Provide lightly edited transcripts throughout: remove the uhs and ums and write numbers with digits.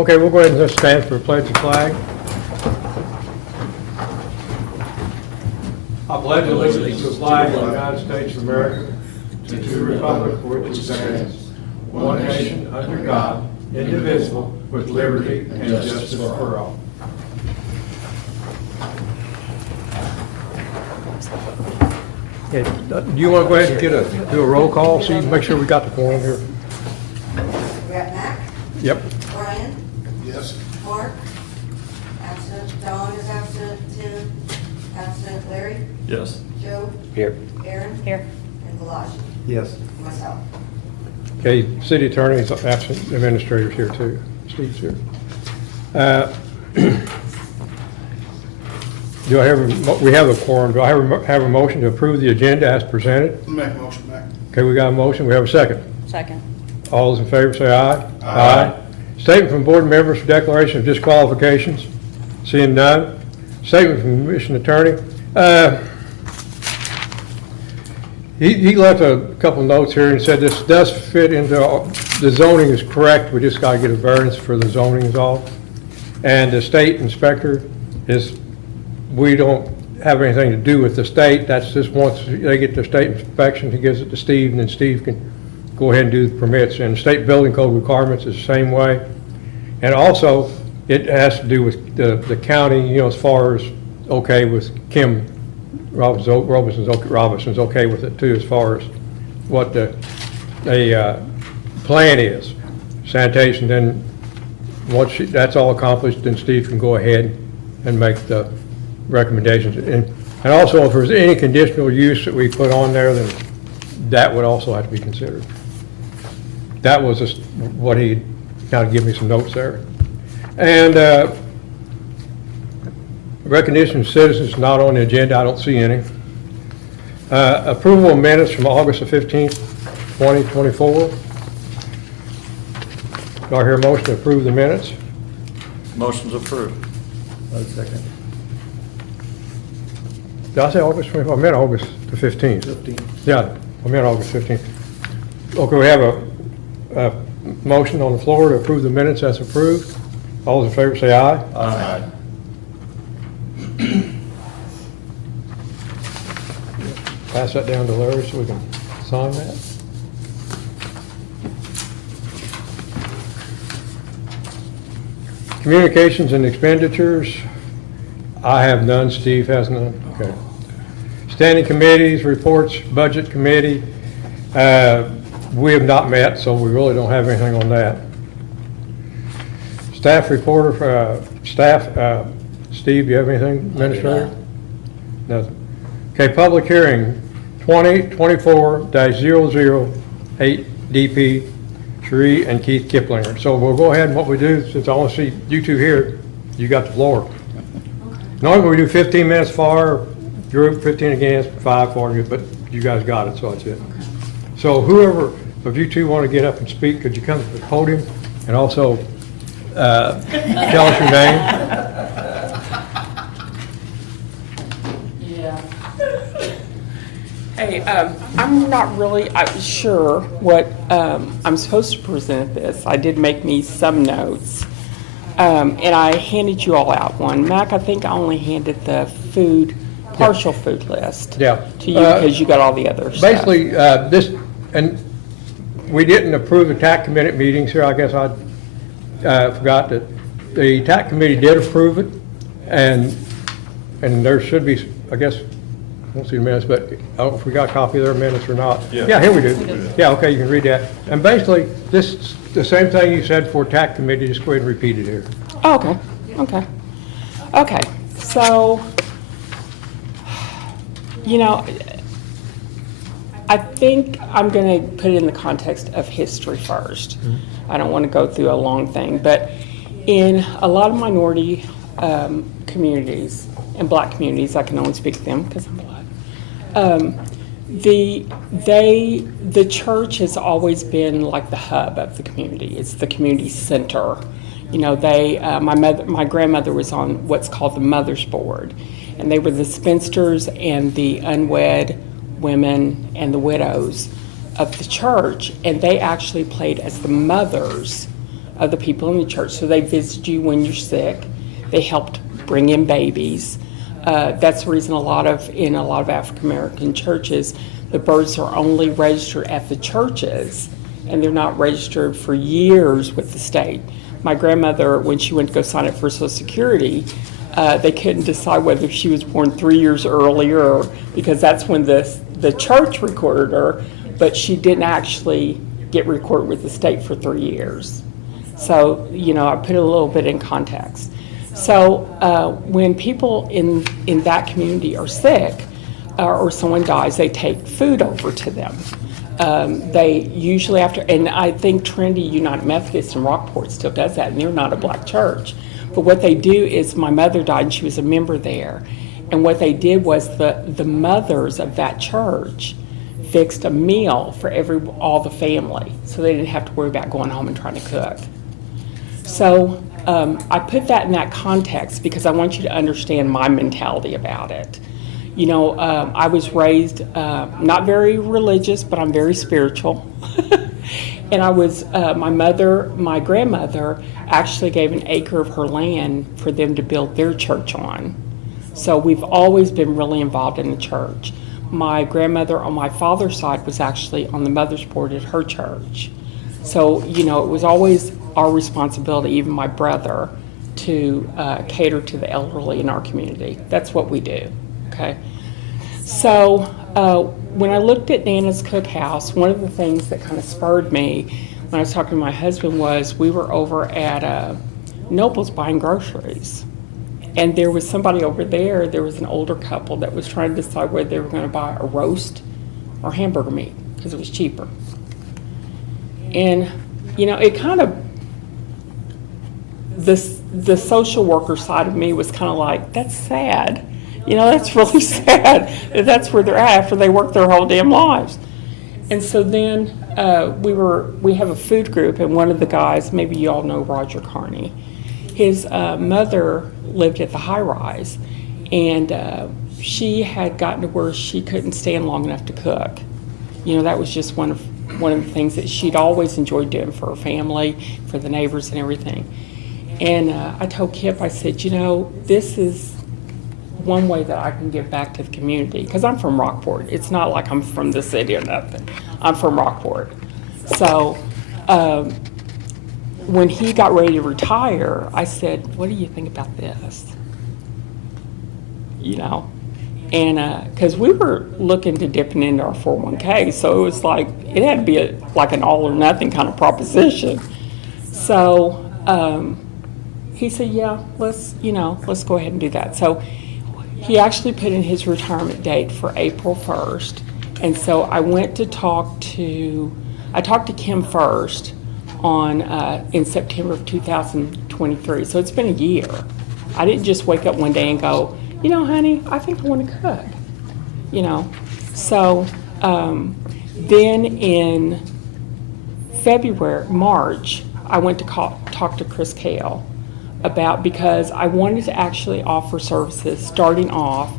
Okay, we'll go ahead and just stand for a pledge of flag. I pledge allegiance to the flag of the United States of America, to the republic for which it stands, one nation under God, indivisible, with liberty and justice for all. Okay, do you want to go ahead and do a roll call, so you can make sure we got the quorum here? We got Mac, Yep. Brian, Yes. Mark, absent, Don is absent, Tim, absent, Larry, Yes. Joe, Here. Aaron, Here. and Balash, Yes. myself. Okay, city attorney is absent, administrator's here too, Steve's here. Do I have, we have a quorum, do I have a motion to approve the agenda as presented? Make a motion, Mac. Okay, we got a motion, we have a second. Second. All those in favor say aye. Aye. Statement from board members for declaration of disqualifications, seeing none. Statement from commission attorney. He left a couple notes here and said this does fit into, the zoning is correct, we just got to get a variance for the zoning is all. And the state inspector is, we don't have anything to do with the state, that's just once they get their state inspection, he gives it to Steve, and then Steve can go ahead and do the permits. And state building code requirements is the same way. And also, it has to do with the county, you know, as far as okay with Kim Robinson's okay with it too, as far as what the plan is. Sanitation, then once that's all accomplished, then Steve can go ahead and make the recommendations. And also, if there's any conditional use that we put on there, then that would also have to be considered. That was just what he kind of gave me some notes there. And recognition of citizens not on the agenda, I don't see any. Approval of minutes from August the 15th, 2024. Do I hear a motion to approve the minutes? Motion's approved. Second. Did I say August 24th? I meant August the 15th. 15. Yeah, I meant August 15th. Okay, we have a motion on the floor to approve the minutes as approved. All those in favor say aye. Aye. Pass that down to Larry so we can sign that. Communications and expenditures, I have none, Steve has none, okay. Standing committees, reports, budget committee, we have not met, so we really don't have anything on that. Staff reporter, Steve, do you have anything, administrator? Nothing. Okay, public hearing, 2024-008 DP, Sheree and Keith Kiplinger. So we'll go ahead and what we do, since I want to see you two here, you got the floor. Normally we do 15 minutes for group, 15 against, 5 for you, but you guys got it, so that's it. So whoever of you two want to get up and speak, could you come to the podium and also tell us your name? Yeah. Hey, I'm not really sure what I'm supposed to present this. I did make me some notes, and I handed you all out one. Mac, I think I only handed the partial food list Yeah. to you because you got all the other stuff. Basically, this, and we didn't approve the TAC committee meetings here. I guess I forgot that the TAC committee did approve it, and there should be, I guess, I don't see the minutes, but I don't know if we got a copy of their minutes or not. Yeah. Here we do. Yeah, okay, you can read that. And basically, this, the same thing you said for TAC committee, just go ahead and repeat it here. Oh, okay. So, you know, I think I'm going to put it in the context of history first. I don't want to go through a long thing, but in a lot of minority communities and black communities, I can only speak to them because I'm black. The church has always been like the hub of the community. It's the community center. You know, my grandmother was on what's called the Mother's Board, and they were the spinsters and the unwed women and the widows of the church, and they actually played as the mothers of the people in the church. So they visit you when you're sick. They helped bring in babies. That's the reason in a lot of African American churches, the births are only registered at the churches, and they're not registered for years with the state. My grandmother, when she went to go sign up for Social Security, they couldn't decide whether she was born 3 years earlier, because that's when the church recorded her, but she didn't actually get recorded with the state for 3 years. So, I put it a little bit in context. So when people in that community are sick or someone dies, they take food over to them. They usually and I think Trinity United Methodist in Rockport still does that, and they're not a black church. But what they do is, my mother died and she was a member there. And what they did was the mothers of that church fixed a meal for all the family, so they didn't have to worry about going home and trying to cook. So I put that in that context because I want you to understand my mentality about it. I was raised not very religious, but I'm very spiritual. And my grandmother actually gave an acre of her land for them to build their church on. So we've always been really involved in the church. My grandmother on my father's side was actually on the mother's board at her church. So, it was always our responsibility, even my brother, to cater to the elderly in our community. That's what we do, okay? So when I looked at Nana's Cookhouse, one of the things that kind of spurred me when I was talking to my husband was we were over at Noble's buying groceries. And there was somebody over there, there was an older couple that was trying to decide whether they were going to buy a roast or hamburger meat because it was cheaper. And, it kind of, the social worker side of me was kind of like, that's sad. That's really sad. That's where they're at after they work their whole damn lives. And so then we have a food group, and one of the guys, maybe you all know Roger Carney, his mother lived at the high rise, and she had gotten to where she couldn't stand long enough to cook. That was just one of the things that she'd always enjoyed doing for her family, for the neighbors and everything. And I told Kip, I said, this is one way that I can give back to the community, because I'm from Rockport. It's not like I'm from the city or nothing. I'm from Rockport. So when he got ready to retire, I said, what do you think about this? And because we were looking to dipping into our 401k, so it was like, it had to be like an all or nothing kind of proposition. So he said, yeah, let's go ahead and do that. So he actually put in his retirement date for April 1st. And so I went to talk to Kim first in September of 2023. So it's been a year. I didn't just wake up one day and go, honey, I think I want to cook. So then in March, I went to talk to Chris Kale because I wanted to actually offer services starting off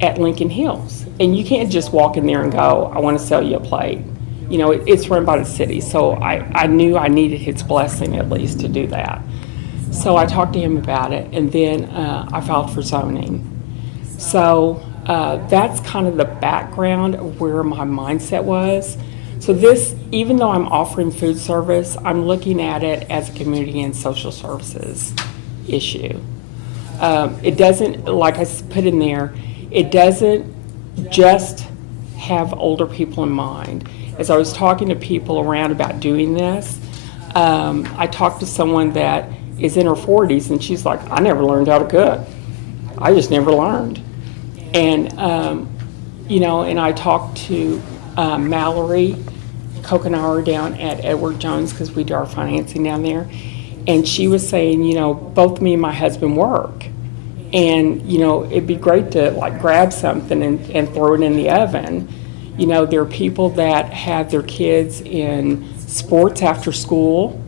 at Lincoln Hills. And you can't just walk in there and go, I want to sell you a plate. It's run by the city, so I knew I needed his blessing at least to do that. So I talked to him about it, and then I filed for zoning. So that's kind of the background of where my mindset was. So this, even though I'm offering food service, I'm looking at it as a community and social services issue. It doesn't, like I put in there, it doesn't just have older people in mind. As I was talking to people around about doing this, I talked to someone that is in her 40s, and she's like, I never learned how to cook. I just never learned. And, and I talked to Mallory Kokenauer down at Edward Jones, because we do our financing down there. And she was saying, both me and my husband work. And, it'd be great to grab something and throw it in the oven. There are people that have their kids in sports after school,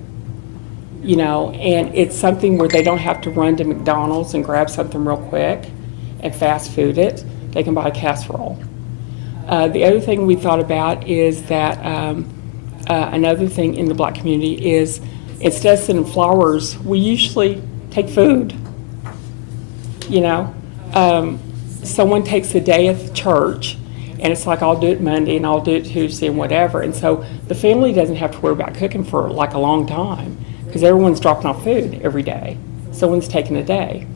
and it's something where they don't have to run to McDonald's and grab something real quick and fast food it. They can buy a casserole. The other thing we thought about is that another thing in the Black community is instead of sending flowers, we usually take food. You know, someone takes a day at church, and it's like, I'll do it Monday and I'll do it Tuesday and whatever. And so the family doesn't have to worry about cooking for like a long time because everyone's dropping off food every day. Someone's taking a day.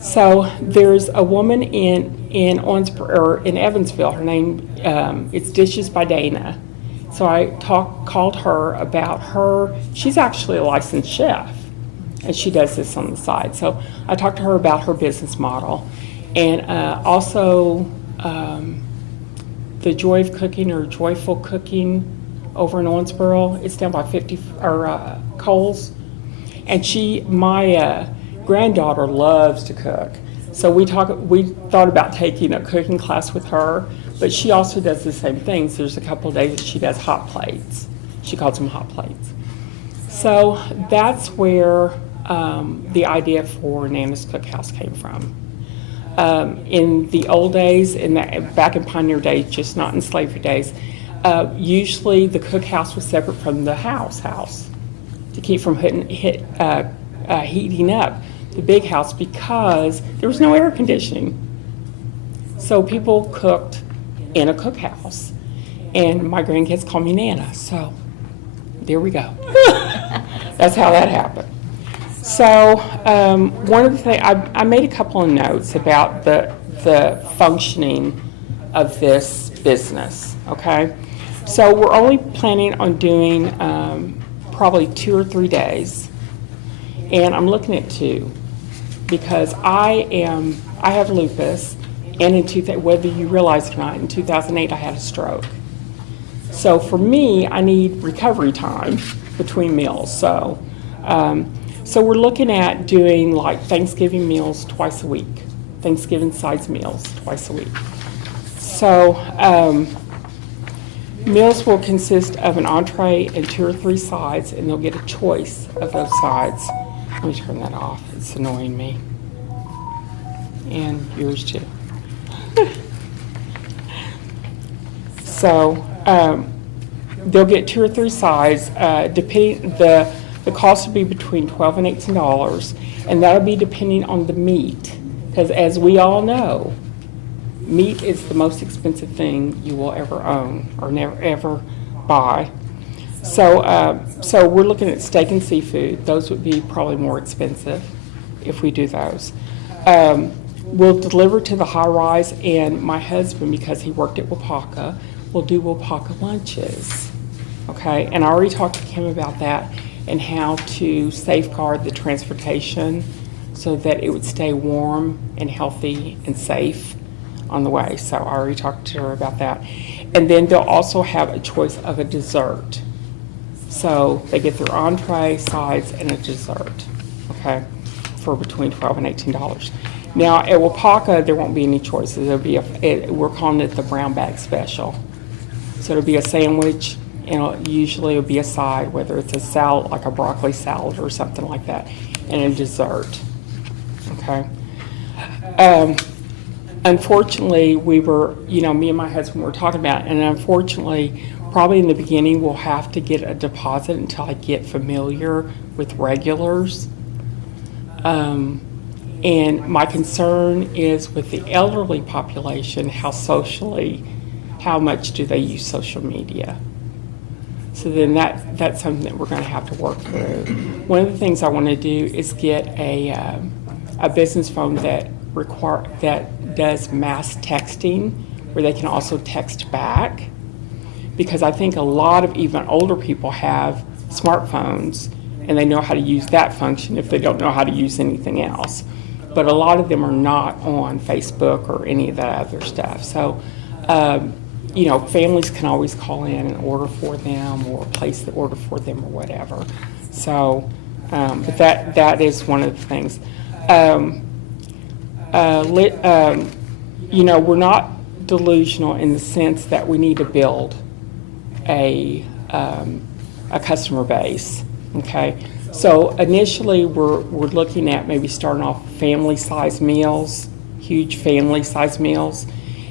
So there's a woman in Owensboro, or in Evansville. Her name, it's Dishes by Dana. So I called her about her. She's actually a licensed chef, and she does this on the side. So I talked to her about her business model, and also the Joy of Cooking or Joyful Cooking over in Owensboro. It's down by 50 or Coles, and my granddaughter loves to cook. So we thought about taking a cooking class with her, but she also does the same things. There's a couple of days that she does hot plates. She calls them hot plates. So that's where the idea for Nana's Cookhouse came from. In the old days, back in pioneer days, just not in slavery days, usually the cookhouse was separate from the house to keep from heating up the big house because there was no air conditioning. So people cooked in a cookhouse, and my grandkids call me Nana. So there we go. That's how that happened. So one of the things, I made a couple of notes about the functioning of this business, okay? So we're only planning on doing probably 2 or 3 days, and I'm looking at 2 because I have lupus, and whether you realize it or not, in 2008 I had a stroke. So for me, I need recovery time between meals. So we're looking at doing like Thanksgiving meals twice a week, Thanksgiving sides meals twice a week. So meals will consist of an entree and 2 or 3 sides, and they'll get a choice of those sides. Let me turn that off. It's annoying me. And yours too. So they'll get 2 or 3 sides. The cost will be between $12 and $18, and that'll be depending on the meat. Because as we all know, meat is the most expensive thing you will ever own or never ever buy. So we're looking at steak and seafood. Those would be probably more expensive if we do those. We'll deliver to the high rise, and my husband, because he worked at Wapaka, will do Wapaka lunches. Okay, and I already talked to Kim about that and how to safeguard the transportation so that it would stay warm and healthy and safe on the way. So I already talked to her about that. And then they'll also have a choice of a dessert. So they get their entree, sides, and a dessert, okay, for between $12 and $18. Now at Wapaka, there won't be any choices. We're calling it the brown bag special. So it'll be a sandwich, and usually it'll be a side, whether it's a salad, like a broccoli salad or something like that, and a dessert, okay? Unfortunately, me and my husband were talking about it, and unfortunately, probably in the beginning, we'll have to get a deposit until I get familiar with regulars. And my concern is with the elderly population, how much do they use social media? So then that's something that we're going to have to work through. One of the things I want to do is get a business phone that does mass texting, where they can also text back, because I think a lot of even older people have smartphones and they know how to use that function if they don't know how to use anything else. But a lot of them are not on Facebook or any of that other stuff. So, families can always call in and order for them or place the order for them or whatever. So, but that is one of the things. We're not delusional in the sense that we need to build a customer base, okay? So initially, we're looking at maybe starting off family-sized meals, huge family-sized meals,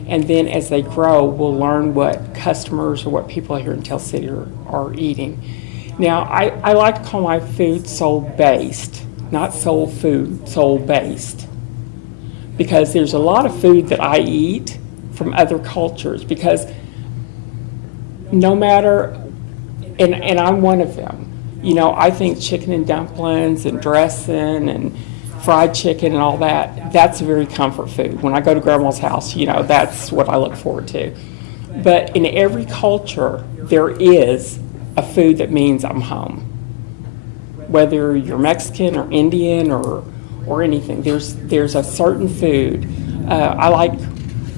and then as they grow, we'll learn what customers or what people here in Tell City are eating. Now, I like to call my food soul-based, not soul food, soul-based. Because there's a lot of food that I eat from other cultures, because no matter, and I'm one of them, you know, I think chicken and dumplings and dressing and fried chicken and all that, that's a very comfort food. When I go to grandma's house, you know, that's what I look forward to. But in every culture, there is a food that means I'm home. Whether you're Mexican or Indian or anything, there's a certain food. I like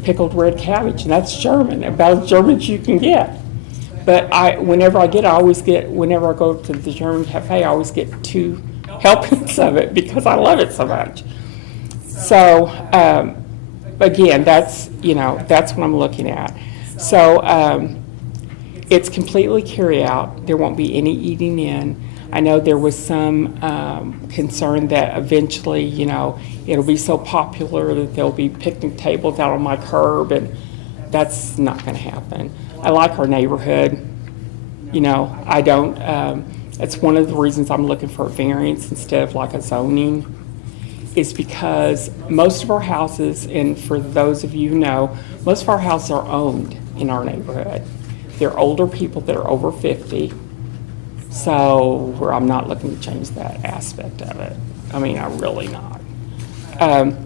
pickled red cabbage, and that's German, about as German as you can get. But whenever I go to the German cafe, I always get 2 helpings of it because I love it so much. So, again, that's what I'm looking at. So, it's completely carry out. There won't be any eating in. I know there was some concern that eventually, you know, it'll be so popular that there'll be picnic tables out on my curb, and that's not going to happen. I like our neighborhood. You know, I don't, it's one of the reasons I'm looking for a variance instead of like a zoning, is because most of our houses, and for those of you who know, most of our houses are owned in our neighborhood. They're older people that are over 50. So I'm not looking to change that aspect of it. I mean, I'm really not. I'm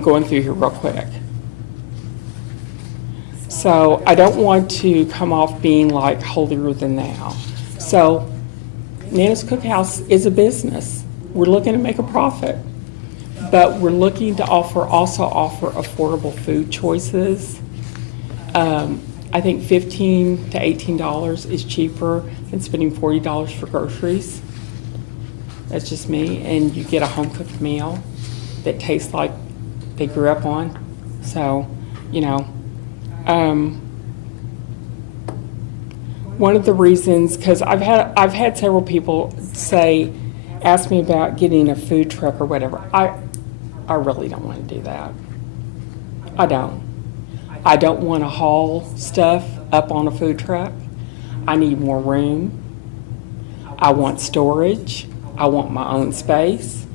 going through here real quick. So I don't want to come off being like holier than thou. So Nana's Cookhouse is a business. We're looking to make a profit, but we're looking to also offer affordable food choices. I think $15 to $18 is cheaper than spending $40 for groceries. That's just me. And you get a home-cooked meal that tastes like they grew up on. So, you know, one of the reasons, because I've had several people ask me about getting a food truck or whatever. I really don't want to do that. I don't want to haul stuff up on a food truck. I need more room. I want storage. I want my own space.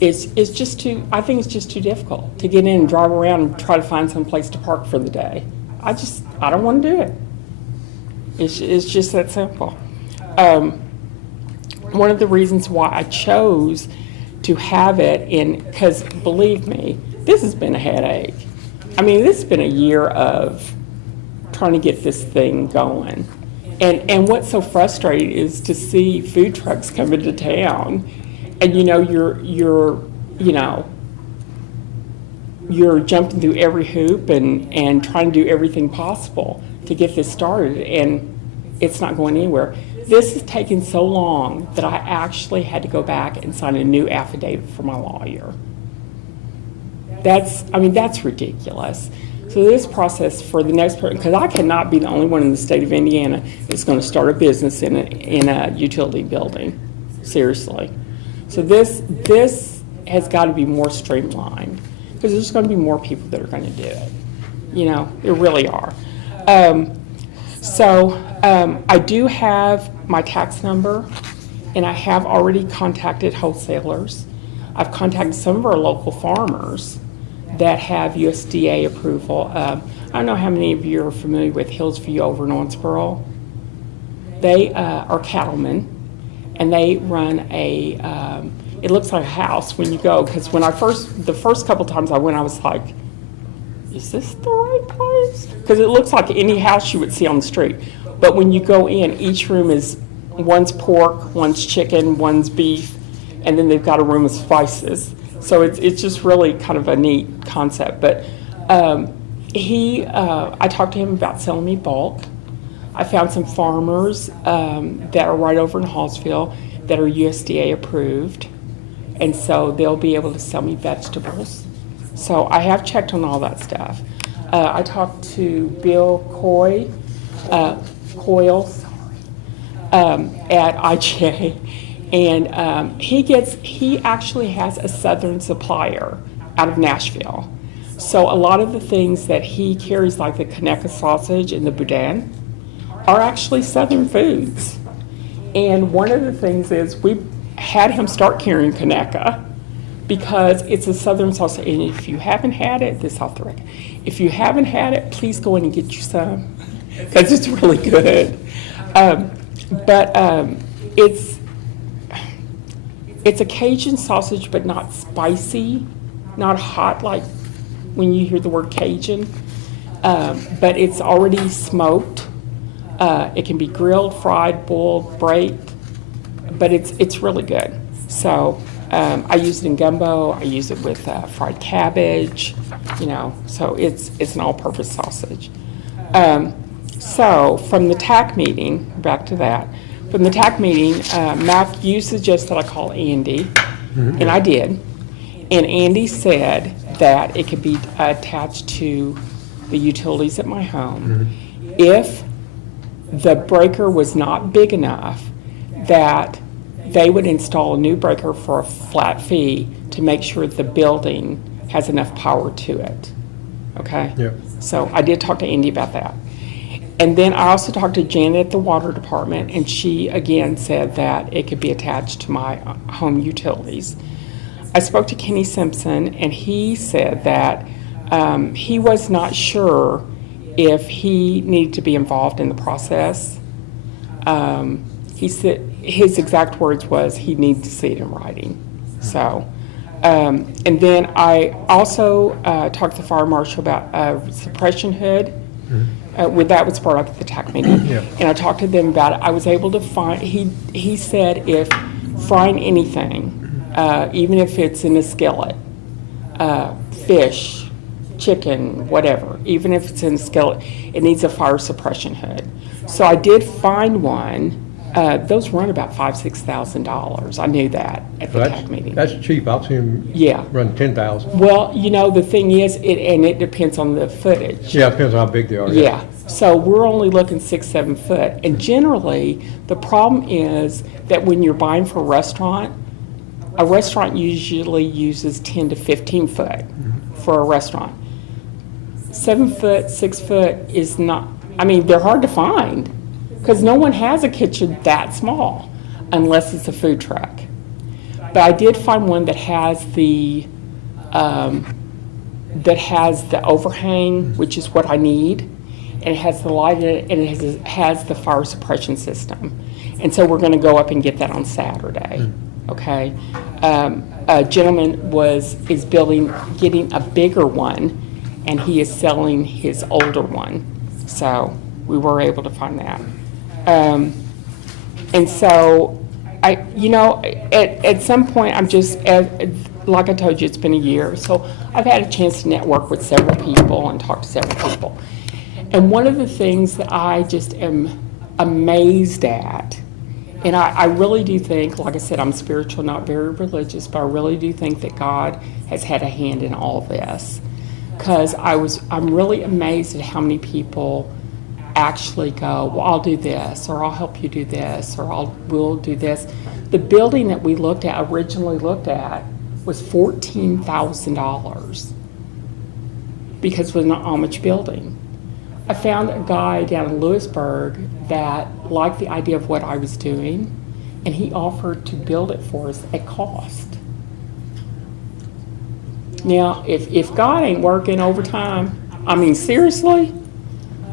It's just too, I think it's just too difficult to get in and drive around and try to find some place to park for the day. I don't want to do it. It's just that simple. One of the reasons why I chose to have it because believe me, this has been a headache. I mean, this has been a year of trying to get this thing going. And what's so frustrating is to see food trucks come into town, and you know you're jumping through every hoop and trying to do everything possible to get this started, and it's not going anywhere. This has taken so long that I actually had to go back and sign a new affidavit for my lawyer. That's ridiculous. So this process for the next person, because I cannot be the only one in the state of Indiana that's going to start a business in a utility building. Seriously. So this has got to be more streamlined, because there's going to be more people that are going to do it. You know, there really are. I do have my tax number, and I have already contacted wholesalers. I've contacted some of our local farmers that have USDA approval. I don't know how many of you are familiar with Hillsview over in Owensboro. They are cattlemen, and they run it looks like a house when you go, because the first couple times I went, I was like, is this the right place? Because it looks like any house you would see on the street. But when you go in, each room is, one's pork, one's chicken, one's beef, and then they've got a room of spices. So it's just really kind of a neat concept. But I talked to him about selling me bulk. I found some farmers that are right over in Hallsville that are USDA approved, and so they'll be able to sell me vegetables. So I have checked on all that stuff. I talked to Bill Coyle at IGA, and he actually has a southern supplier out of Nashville. So a lot of the things that he carries, like the Conecuh sausage and the boudin, are actually Southern foods. And one of the things is we had him start carrying Conecuh because it's a Southern sausage. And if you haven't had it, this off the record, if you haven't had it, please go in and get you some because it's really good. It's a Cajun sausage, but not spicy, not hot like when you hear the word Cajun. But it's already smoked. It can be grilled, fried, boiled, baked, but it's really good. So I use it in gumbo. I use it with fried cabbage. So it's an all-purpose sausage. So from the TAC meeting, back to that. From the TAC meeting, Mac, you suggested I call Andy, and I did. And Andy said that it could be attached to the utilities at my home if the breaker was not big enough that they would install a new breaker for a flat fee to make sure the building has enough power to it. Okay? Yeah. So I did talk to Andy about that. And then I also talked to Janet at the water department, and she again said that it could be attached to my home utilities. I spoke to Kenny Simpson, and he said that he was not sure if he needed to be involved in the process. He said his exact words was he needed to see it in writing. So, and then I also talked to the fire marshal about a suppression hood. That was brought up at the TAC meeting. Yeah. And I talked to them about it. I was able to find, he said if frying anything, even if it's in a skillet, fish, chicken, whatever, even if it's in a skillet, it needs a fire suppression hood. So I did find one. Those run about $5,000-$6,000. I knew that at the TAC meeting. That's cheap. I've seen Yeah. them run 10,000. Well, the thing is, it depends on the footage. Yeah, it depends on how big they are. Yeah, so we're only looking 6-7 foot. And generally, the problem is that when you're buying for a restaurant usually uses 10 to 15 foot for a restaurant. 7 foot, 6 foot is not, they're hard to find because no one has a kitchen that small unless it's a food truck. But I did find one that has the overhang, which is what I need, and it has the light in it, and it has the fire suppression system. And so we're going to go up and get that on Saturday. Okay. A gentleman is getting a bigger one, and he is selling his older one. So we were able to find that. And so at some point, I'm just, like I told you, it's been a year. So I've had a chance to network with several people and talk to several people. And one of the things that I just am amazed at, and I really do think, like I said, I'm spiritual, not very religious, but I really do think that God has had a hand in all of this. Because I'm really amazed at how many people actually go, well, I'll do this, or I'll help you do this, or we'll do this. The building that we originally looked at, was $14,000 because it was an Amish building. I found a guy down in Lewisburg that liked the idea of what I was doing, and he offered to build it for us at cost. Now, if God ain't working overtime, seriously,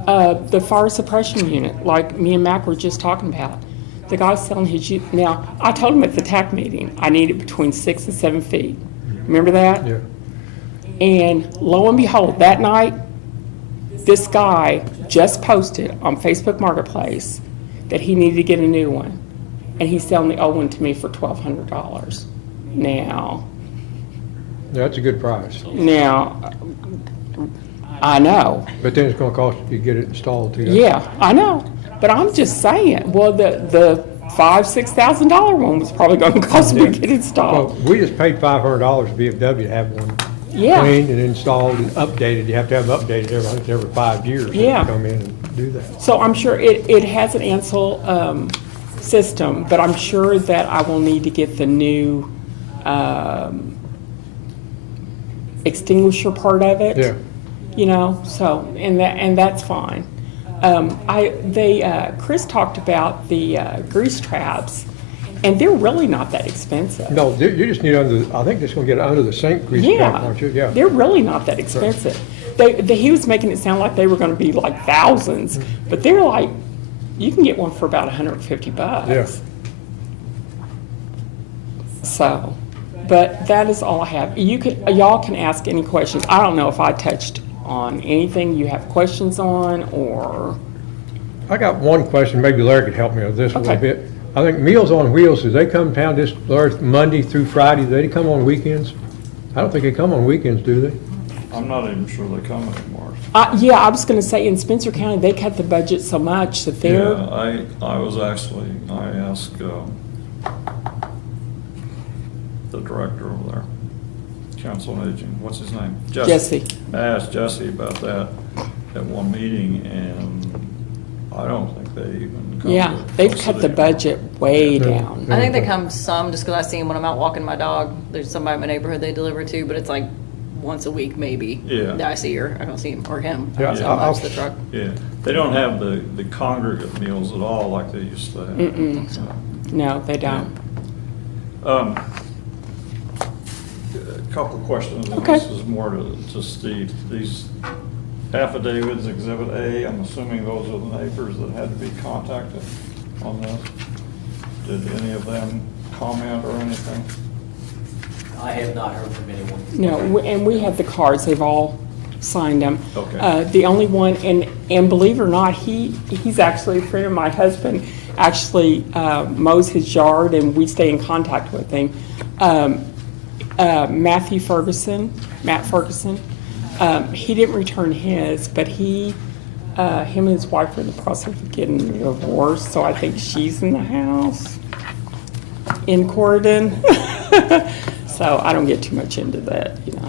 the fire suppression unit, like me and Mac were just talking about, the guy's selling his, now, I told him at the TAC meeting, I need it between 6 and 7 feet. Remember that? Yeah. And lo and behold, that night, this guy just posted on Facebook Marketplace that he needed to get a new one. And he's selling the old one to me for $1,200. Now, That's a good price. I know. But then it's going to cost you to get it installed too. Yeah, I know. But I'm just saying, well, the $5,000-$6,000 one was probably going to cost me to get Well, installed. we just paid $500 to VFW to have one Yeah. cleaned and installed and updated. You have to have them updated every 5 years. to Yeah. Come in and do that. So I'm sure it has an Ansel system, but I'm sure that I will need to get the new extinguisher part of it. Yeah. You know, so, and that's fine. Chris talked about the grease traps, and they're really not that expensive. No, you just need I think just gonna get under the sink grease trap, aren't you? Yeah. They're really not that expensive. He was making it sound like they were gonna be like thousands, but they're like, you can get one for about $150. Yeah. So, but that is all I have. Y'all can ask any questions. I don't know if I touched on anything you have questions on, or, I got one question, maybe Larry could help me with this a little Okay. bit. I think Meals on Wheels, do they come down this, Larry, Monday through Friday? Do they come on weekends? I don't think they come on weekends, do they? I'm not even sure they come anymore. yeah, I was gonna say, in Spencer County, they cut the budget so much that they're, Yeah, I asked the director over there, Council on Aging, what's his name? Jesse. I asked Jesse about that at one meeting, and I don't think they even come. yeah, to they've close cut to the budget way down. I think they come some, just because I see them when I'm out walking my dog. There's somebody in my neighborhood they deliver to, but it's like once a week maybe. Yeah. That I see her. I don't see him, or him. I Yeah, don't see him I'll- much, the truck. Yeah, they don't have the congregate meals at all like they used to have. So, No, they don't. A couple of questions, and Okay. this is more to Steve. These affidavits, Exhibit A, I'm assuming those are the neighbors that had to be contacted on this. Did any of them comment or anything? I have not heard from anyone. No, and we have the cards, they've all signed them. Okay. The only one, and believe it or not, he's actually a friend of my husband, actually mows his yard, and we stay in contact with him. Matt Ferguson, he didn't return his, but him and his wife are in the process of getting a divorce, so I think she's in the house in Corridon. So I don't get too much into that, you know.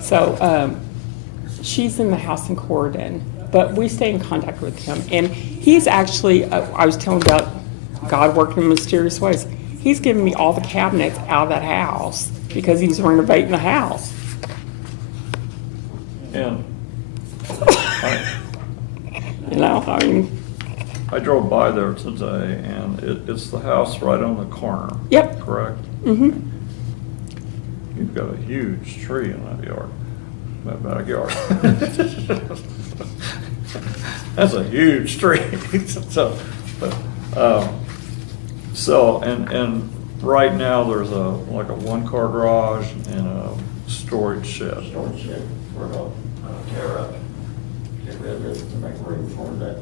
So she's in the house in Corridon, but we stay in contact with him. And he's actually, I was telling about God working in mysterious ways. He's given me all the cabinets out of that house because he's renovating the house. And You know, I mean, I drove by there today, and it's the house right on the corner. Yep. Correct? mm-hmm. You've got a huge tree in that yard, that backyard. That's a huge tree. And right now, there's like a one-car garage and a storage shed. Storage shed, we're gonna tear up, get rid of it to make room for that.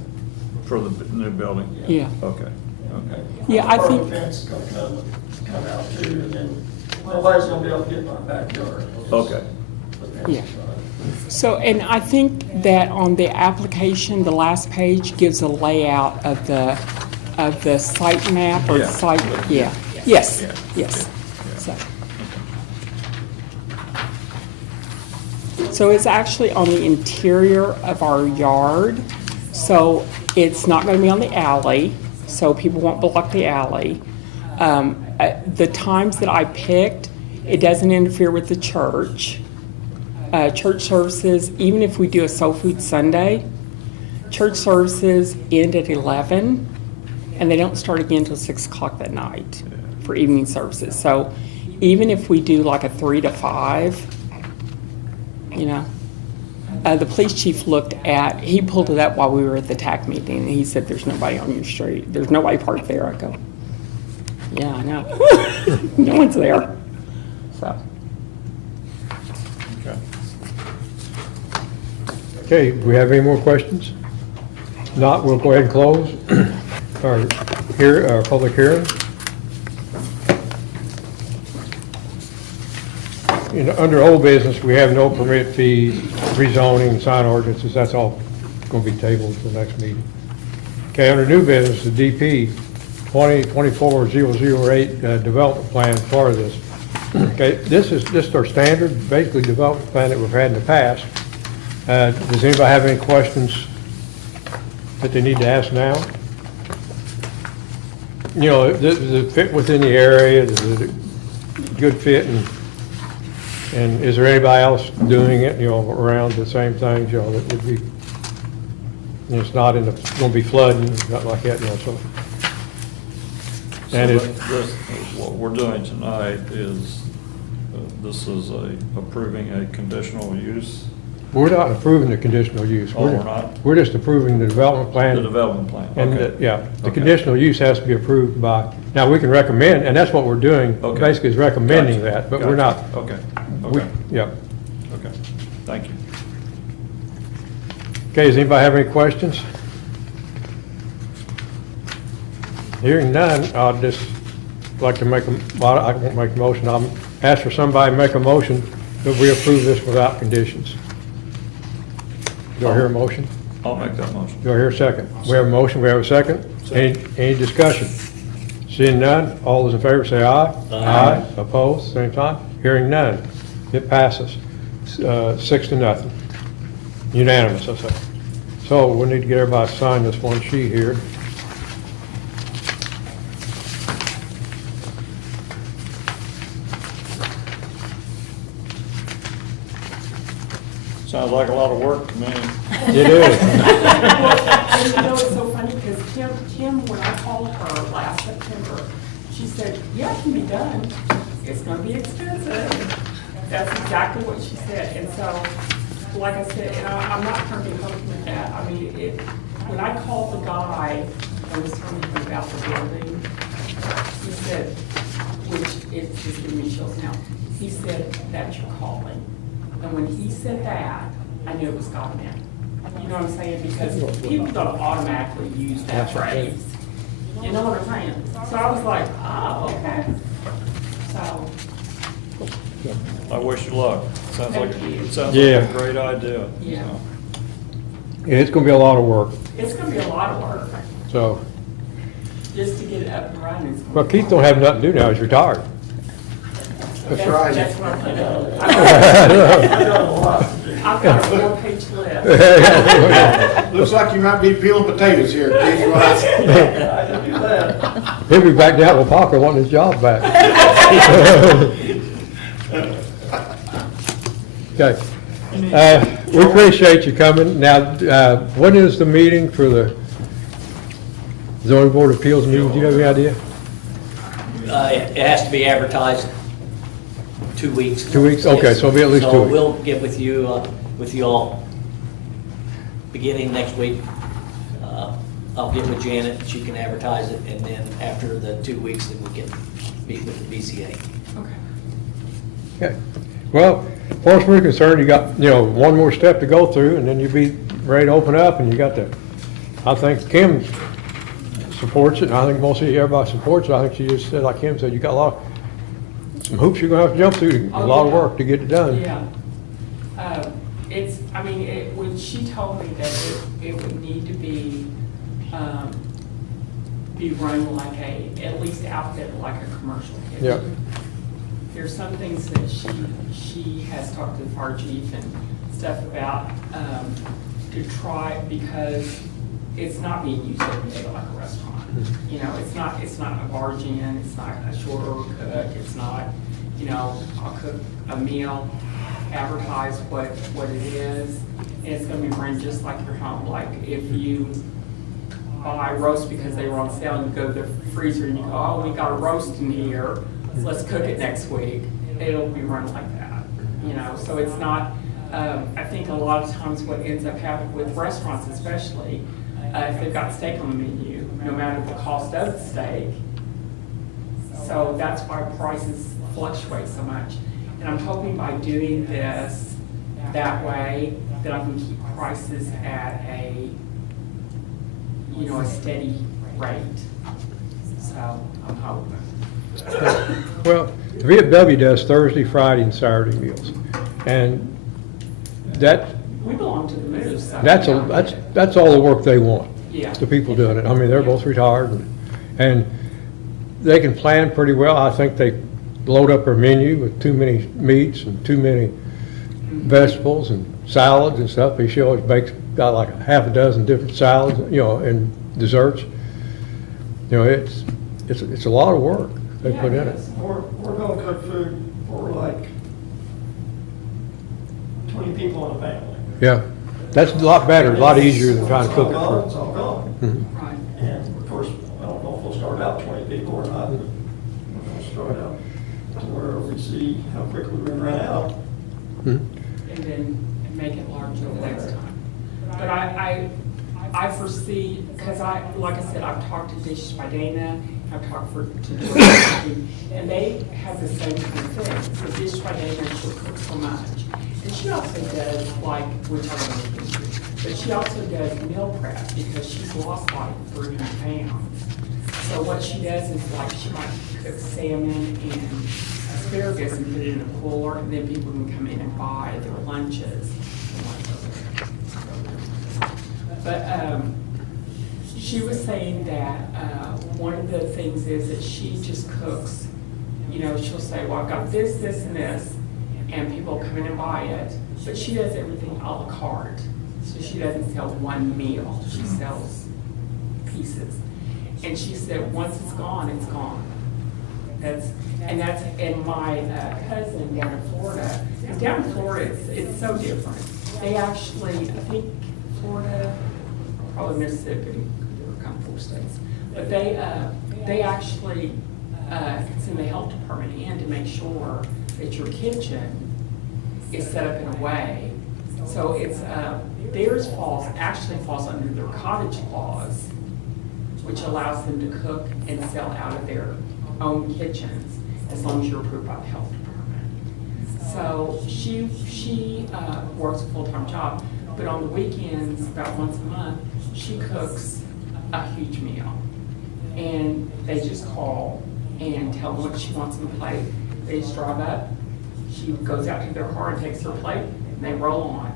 For the new building? Yeah. Okay. Yeah, I think- The fence is gonna come out too, and then nobody's gonna be able to get in my backyard. Okay. The fence Yeah. is gonna- So, and I think that on the application, the last page gives a layout of the site map or Yeah. site, yeah, yes, Yeah. yes. Yeah. So it's actually on the interior of our yard, so it's not gonna be on the alley, so people won't block the alley. The times that I picked, it doesn't interfere with the church. Church services, even if we do a Soul Food Sunday, church services end at 11, and they don't start again until 6 o'clock that night for evening services. So even if we do like a 3 to 5, you know, the police chief he pulled it up while we were at the TAC meeting, and he said, "There's nobody on your street. There's nobody parked there." I go, "Yeah, I know." No one's there. So. Okay. Okay, do we have any more questions? Not, we'll go ahead and close our public hearing. Under old business, we have no permit fees, rezoning, sign ordinances, that's all going to be tabled until next meeting. Okay, under new business, the DP 2024-008 development plan is part of this. Okay, this is our standard, basically, development plan that we've had in the past. Does anybody have any questions that they need to ask now? You know, the fit within the area, the good fit, and And is there anybody else doing it, around the same things, that would be, it's not gonna be flooding, nothing like that, so. And So what we're doing tonight is, this is approving a conditional use, we're not approving the conditional use. Oh, we're not? We're just approving the development plan. the development plan. And, Okay. the Okay. conditional use has to be approved by, now, we can recommend, and that's what we're doing, Okay. basically is recommending Gotcha. that, but we're not. Gotcha. Okay, we- okay, Yeah. okay, thank you. Okay, does anybody have any questions? Hearing none, I'd just like to well, I won't make a motion, I'll ask for somebody to make a motion that we approve this without conditions. Do I hear a motion? I'll make that motion. Do I hear a second? We have a motion, we have a second. Any discussion? Seeing none, all those in favor say aye. Aye. Opposed, same time? Hearing none, it passes, 6-0. Unanimous, I say. So we need to get everybody to sign this one sheet here. Sounds like a lot of work to me. It is. And you know, it's so funny, because Kim, when I called her last September, she said, yeah, it can be done. It's gonna be expensive. That's exactly what she said. And so, like I said, and I'm not trying to be hokey with that. I mean, when I called the guy and was telling him about the building, he said, which it's just giving me chills now, he said, that's your calling. And when he said that, I knew it was God meant. You know what I'm saying? Because people don't automatically use that phrase. You know what I'm saying? So I was like, oh, okay. So, I wish you luck. Sounds like, Thank you. it sounds like Yeah. a great idea. Yeah. so. Yeah, it's gonna be a lot of work, it's gonna be a lot of work so. just to get it up and running. It's gonna Well, be Keith don't have nothing to do now, he's retired. That's right. That's what I'm thinking. I got a lot to do. I've got a 4-page list. Looks like you might be peeling potatoes here, Keith Ross. I can do that. He'll be back down with Parker wanting his job back. Okay. We appreciate you coming. Now, when is the meeting for the zoning board of appeals meeting? Do you have any idea? It has to be advertised 2 weeks. 2 weeks? Okay, Yes. so it'll be at least 2 So weeks. we'll get with you all beginning next week. I'll get with Janet, she can advertise it, and then after the 2 weeks, then we can meet with the BCA. Okay. Okay. Well, as far as we're concerned, you got, one more step to go through, and then you'll be ready to open up, and you got I think Kim supports it, and I think mostly everybody supports it. I think she just said, like Kim said, you got some hoops you're gonna have to jump through, a Oh, lot of yeah. work to get it done. Yeah. When she told me that it would need to be run like at least outfitted like a commercial kitchen. Yeah. There's some things that she has talked to the fire chief and stuff about, to try, because it's not being used every day like a restaurant. Mm-hmm. You know, it's not a barge in, it's not a short order cook, it's not, I'll cook a meal, advertise what it is, and it's gonna be run just like your home. Like if you buy roast because they were on sale, and you go to the freezer and you go, oh, we got a roast in here, let's cook it next week. It'll be run like that, so it's not, I think a lot of times what ends up happening with restaurants especially, if they've got steak on the menu, no matter the cost of the steak, so that's why prices fluctuate so much. And I'm hoping by doing this that way, that I can keep prices at a steady rate. So I'm hoping. Well, the VFW does Thursday, Friday, and Saturday meals, and We belong to the Moose. so- that's all the work they want. Yeah. The people doing it. I mean, they're both retired, and they can plan pretty well. I think they load up their menu with too many meats and too many vegetables and salads and stuff. She always got like a half a dozen different salads, and desserts. It's a lot of work they Yeah, put in it it. is. We're gonna cook food for like 20 people in a family. Yeah, that's a lot better, a lot easier than trying to cook it It's for. all gone. Mhm. Right. And of course, I don't know if we'll start out 20 people or not, but we'll start out to where we see how quickly we run out. Mhm. And then make it larger the next time. But I foresee, because like I said, I've talked to Dishes by Dana, I've talked to Jordan, and they have the same kind of thing. So Dishes by Dana, she'll cook so much. And she also does, like, which I don't know, but she also does meal prep because she's lost like 300 pounds. So what she does is like, she might cook salmon and asparagus and put it in a cooler, and then people can come in and buy their lunches. But she was saying that one of the things is that she just cooks, you know, she'll say, well, I've got this, this, and this, and people come in and buy it, but she does everything a la carte. So she doesn't sell one meal, she sells pieces. And she said, once it's gone, it's gone. And my cousin down in Florida, because down in Florida, it's so different. They actually, I think Florida, probably Mississippi, they're kind of 4 states, but they actually send the health department in to make sure that your kitchen is set up in a way. So it's, theirs actually falls under their cottage laws, which allows them to cook and sell out of their own kitchens, as long as you're approved by the health department. So she works a full-time job, but on the weekends, about once a month, she cooks a huge meal. And they just call and tell them what she wants on the plate. They just drive up, she goes out to their car and takes their plate, and they roll on.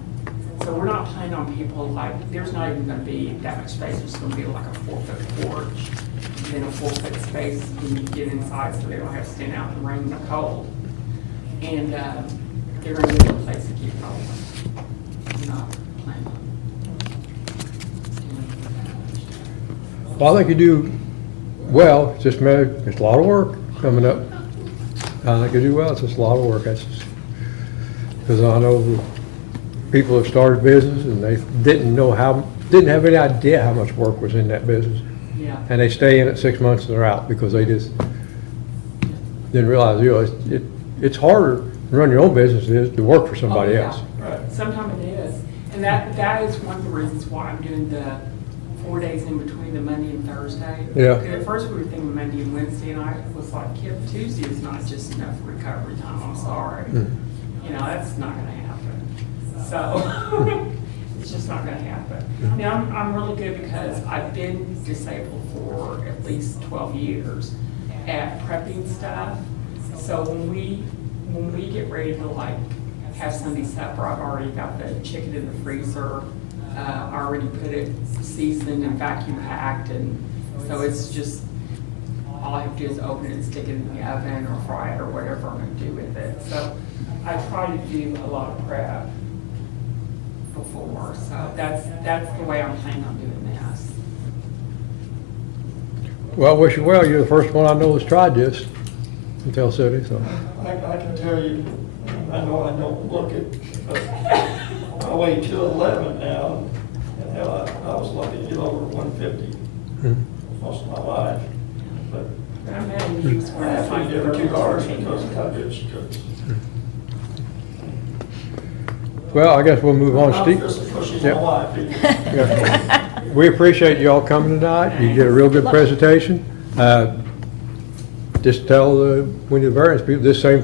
So we're not planning on people like, there's not even gonna be that much space, there's gonna be like a 4-foot porch, and then a 4-foot space when you get inside, so they don't have to stand out in the rain and the cold. And they're gonna need a place to keep rolling. We're not planning on doing that. Well, I think you do well, it's just, it's a lot of work coming up. I think you do well, it's just a lot of work, that's just, because I know people have started business and they didn't have any idea how much work was in that business. Yeah. And they stay in it 6 months and they're out because they just didn't realize, you know, it's harder to run your own business than it is to work for somebody Oh, yeah. else. Right. Sometimes it is. And that is one of the reasons why I'm doing the 4 days in between the Monday and Thursday. Yeah. Because at first we were thinking Monday and Wednesday, and I was like, Kip, Tuesday is not just enough recovery time, I'm sorry. Mm. You know, that's not gonna happen. So, it's just not gonna happen. Now, I'm really good because I've been disabled for at least 12 years at prepping stuff. So when we get ready to like have Sunday supper, I've already got the chicken in the freezer. I already put it seasoned and vacuum packed, and so it's just, all I have to do is open it and stick it in the oven or fry it or whatever I'm gonna do with it. So I try to do a lot of prep before, so that's the way I'm planning on doing this. Well, I wish you well, you're the first one I know that's tried this in Tell City, so. I can tell you, I know I don't look it, but I weigh 211 now, and hell, I was lucky to get over 150 Mhm. most of my life. But I'm having to use I one have of to give her 2 cars because of how good she cooks. Well, I guess we'll move on, I'm Steve. just pushing Yep. my wife. Yeah. We appreciate you all coming tonight. You did a real good presentation. Just tell when the variance people, this same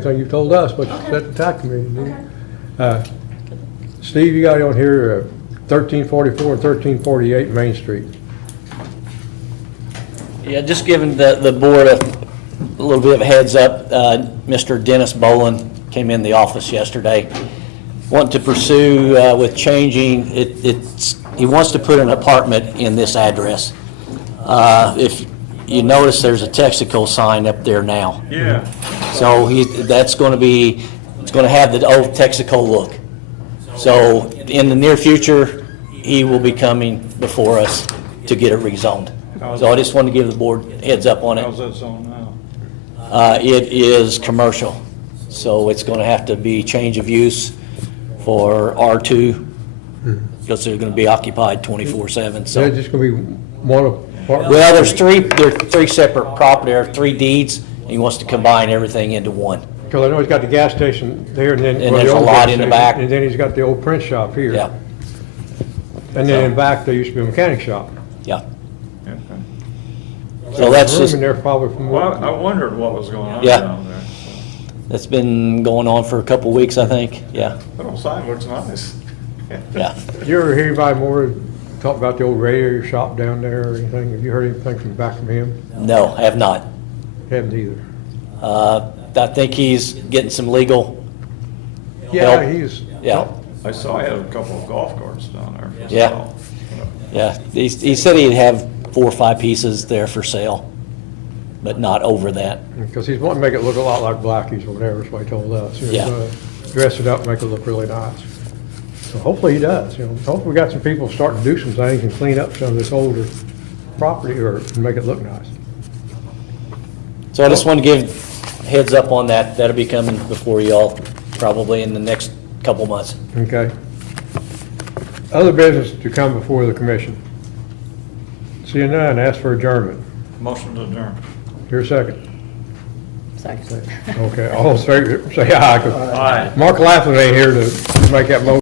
thing you told us, but you said at the TAC committee. didn't you? Steve, you got on here 1344 and 1348 Main Street. Yeah, just giving the board a little bit of a heads up, Mr. Dennis Boland came in the office yesterday, wanting to pursue with changing, he wants to put an apartment in this address. If you notice, there's a Texaco sign up there now. Yeah. So that's going to be, it's going to have the old Texaco look. So in the near future, he will be coming before us to get it rezoned. So I just wanted to give the board a heads up on it. How's that zone now? It is commercial, so it's going to have to be change of use. for R2, because they're gonna be occupied 24/7, So so. it's just gonna be one apartment? Well, there are three separate property, there are 3 deeds, and he wants to combine everything into one. Because I know he's got the gas station there, and then. And well, the there's a old lot gas in the station, back. And then he's got the old print shop here. Yeah, And then in back, there used to be a mechanic shop. yeah. Okay. So that's Room just, in there probably from Well, what? I wondered what was going on Yeah. down there. that's been going on for a couple of weeks, I think, yeah, That old sign looks nice. yeah. Did you ever hear anybody more talk about the old radio shop down there or anything? Have you heard anything from back from him? No, have not. Haven't either. I think he's getting some legal, Yeah, Help. he's. yeah, I saw he had a couple of golf carts down there. for Yeah. sale. yeah. He said he'd have 4 or 5 pieces there for sale, but not over that. Because he's wanting to make it look a lot like Blackie's or whatever, is what he told us. You know, Yeah. Dress it up, make it look really nice. So hopefully he does, you know. Hopefully we got some people starting to do some things and clean up some of this older property or make it look nice. So I just want to give heads up on that. That'll be coming before y'all probably in the next couple months. Okay? Other business to come before the commission. Seeing none, ask for adjournment. Motion to adjourn. Here a second. Second. Okay, all in favor, say aye. 'cause Aye. Mark Laughlin ain't here to make that motion.